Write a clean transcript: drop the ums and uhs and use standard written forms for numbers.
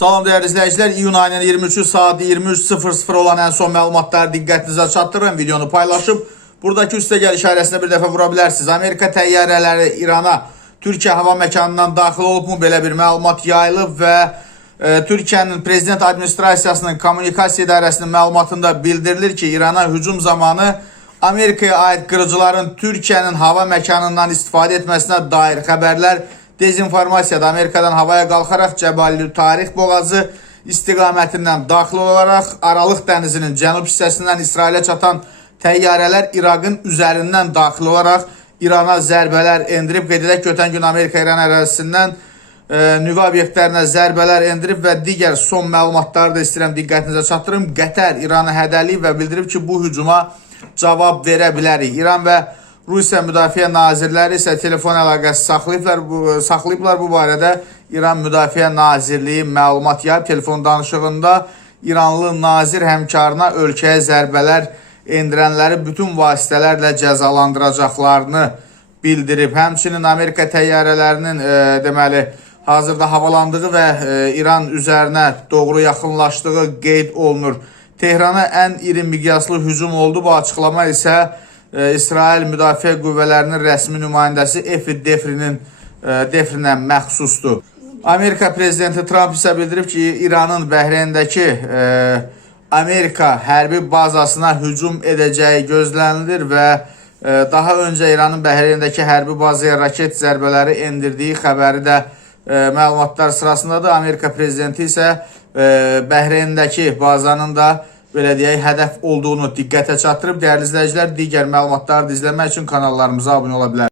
Salam değerli izleyiciler, iyun ayının 23'ü saat 23:00 olan en son məlumatları diqqətinizə çatdırıram. Videonu paylaşıb, buradaki üstə gəl işarəsinə bir dəfə vura bilərsiniz. Amerika təyyarələri İrana, Türkiyə hava məkanından daxil olubmu? Belə bir məlumat yayılıb və Türkiyənin prezident administrasiyasının kommunikasiya idarəsinin məlumatında bildirilir ki, İrana hücum zamanı Amerikaya aid qırıcıların Türkiyənin hava məkanından istifadə etməsinə dair xəbərlər dezinformasiyada Amerikadan havaya qalxaraq Cəballi Tarix boğazı istiqamətindən daxil olaraq Aralıq dənizinin cənub hissəsindən İsrailə çatan təyyarələr İraqın üzərindən daxil olaraq İrana zərbələr endirib. Qeyd edək ki, ötən gün Amerika-İran ərazisindən nüvə obyektlərinə zərbələr endirib və digər son məlumatları da istəyirəm diqqətinizə çatdırım. Qətər İranı hədələyib və bildirib ki, bu hücuma cavab verə bilərik. İran və Rusiya Müdafiə Nazirləri isə telefon əlaqəsi saxlayıblar. Bu barədə İran Müdafiə Nazirliyi məlumat yayıb. Telefon danışığında İranlı nazir həmkarına ölkəyə zərbələr endirənləri bütün vasitələrlə cəzalandıracaqlarını bildirib. Həmçinin Amerika təyyarələrinin deməli hazırda havalandığı və İran üzərinə doğru yaxınlaşdığı qeyd olunur. Tehrana ən iri miqyaslı hücum oldu. Bu açıqlama isə İsrail Müdafiə Qüvvələrinin rəsmi nümayəndəsi Efi Defrinə məxsusdur. Amerika prezidenti Trump isə bildirib ki, İranın Bəhreyndəki Amerika hərbi bazasına hücum edəcəyi gözlənilir və daha öncə İranın Bəhreyndəki hərbi bazaya raket zərbələri endirdiyi xəbəri də məlumatlar sırasındadır. Amerika prezidenti isə Bəhreyndəki bazanın da belə deyək, hədəf olduğunu diqqətə çatdırıb. Dəyərli izləyicilər, digər məlumatları da izləmək üçün kanallarımıza abunə ola bilərsiniz.